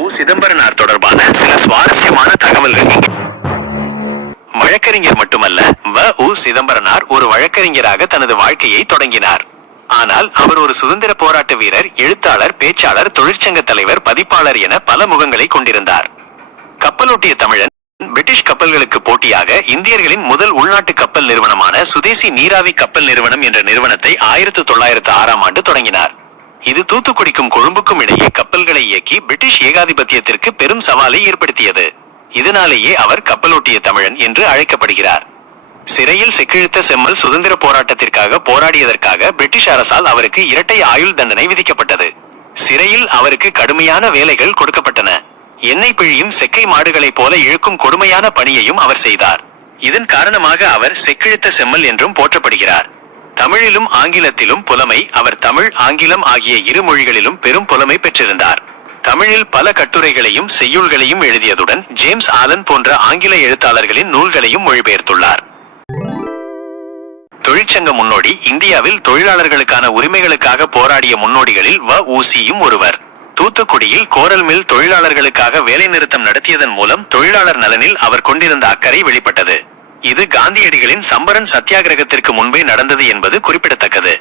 உ சிதம்பரனார் தொடர்பான சில சுவாரஸ்யமான தகவல்கள் வழக்கறிஞர் மட்டுமல்ல வ உ சிதம்பரனார் ஒரு வழக்கறிஞராக தனது வாழ்க்கையை தொடங்கினார். ஆனால் அவர் ஒரு சுதந்திர போராட்ட வீரர் எழுத்தாளர் பேச்சாளர் தொழிற்சங்க தலைவர் பதிப்பாளர் என பல முகங்களை கொண்டிருந்தார். கப்பலோட்டிய தமிழன் பிரிட்டிஷ் கப்பல்களுக்கு போட்டியாக இந்தியர்களின் முதல் உள்நாட்டு கப்பல் நிறுவனமான சுதேசி நீராவி கப்பல் நிறுவனம் என்ற நிறுவனத்தை ஆயிரத்து தொள்ளாயிரத்து ஆறாம் ஆண்டு தொடங்கினார். இது தூத்துக்குடிக்கும் கொழும்புக்கும் இடையே கப்பல்களை இயக்கி பிரிட்டிஷ் ஏகாதிபத்தியத்திற்கு பெரும் சவாலை ஏற்படுத்தியது. இதனாலேயே அவர் கப்பலோட்டிய தமிழன் என்று அழைக்கப்படுகிறார். சிறையில் செக்கிழுத்த செம்மல் சுதந்திர போராட்டத்திற்காக போராடியதற்காக பிரிட்டிஷ் அரசால் அவருக்கு இரட்டை ஆயுள் தண்டனை விதிக்கப்பட்டது. சிறையில் அவருக்கு கடுமையான வேலைகள் கொடுக்கப்பட்டன. எண்ணெய் பிழியும் செக்கை மாடுகளைப் போல இழுக்கும் கொடுமையான பணியையும் அவர் செய்தார். இதன் காரணமாக அவர் செக்கிழுத்த செம்மல் என்றும் போற்றப்படுகிறார். தமிழிலும் ஆங்கிலத்திலும் புலமை அவர் தமிழ் ஆங்கிலம் ஆகிய இரு மொழிகளிலும் பெரும் புலமை பெற்றிருந்தார். தமிழில் பல கட்டுரைகளையும் செய்யுள்களையும் எழுதியதுடன் ஜேம்ஸ் ஆலன் போன்ற ஆங்கில எழுத்தாளர்களின் நூல்களையும் மொழிபெயர்த்துள்ளார். தொழிற்சங்க முன்னோடி இந்தியாவில் தொழிலாளர்களுக்கான உரிமைகளுக்காக போராடிய முன்னோடிகளில் வ. ஊசியும் ஒருவர். தூத்துக்குடியில் கோரல் மில் தொழிலாளர்களுக்காக வேலைநிறுத்தம் நடத்தியதன் மூலம் தொழிலாளர் நலனில் அவர் கொண்டிருந்த அக்கறை வெளிப்பட்டது. இது காந்தியடிகளின் சம்பரன் சத்தியாகிரகத்திற்கு முன்பே நடந்தது என்பது குறிப்பிடத்தக்கது.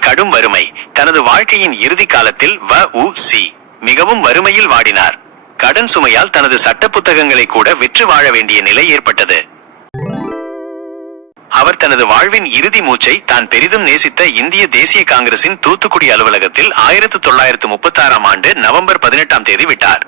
கடும் வறுமை. தனது வாழ்க்கையின் இறுதி காலத்தில் வ உ சி. மிகவும் வறுமையில் வாடினார். கடன் சுமையால் தனது சட்ட புத்தகங்களை கூட விற்று வாழ வேண்டிய நிலை ஏற்பட்டது. அவர் தனது வாழ்வின் இறுதி மூச்சை தான் பெரிதும் நேசித்த இந்திய தேசிய காங்கிரசின் தூத்துக்குடி அலுவலகத்தில் ஆயிரத்து தொள்ளாயிரத்து முப்பத்தாறாம் ஆண்டு நவம்பர் பதினெட்டாம் தேதி விட்டார்.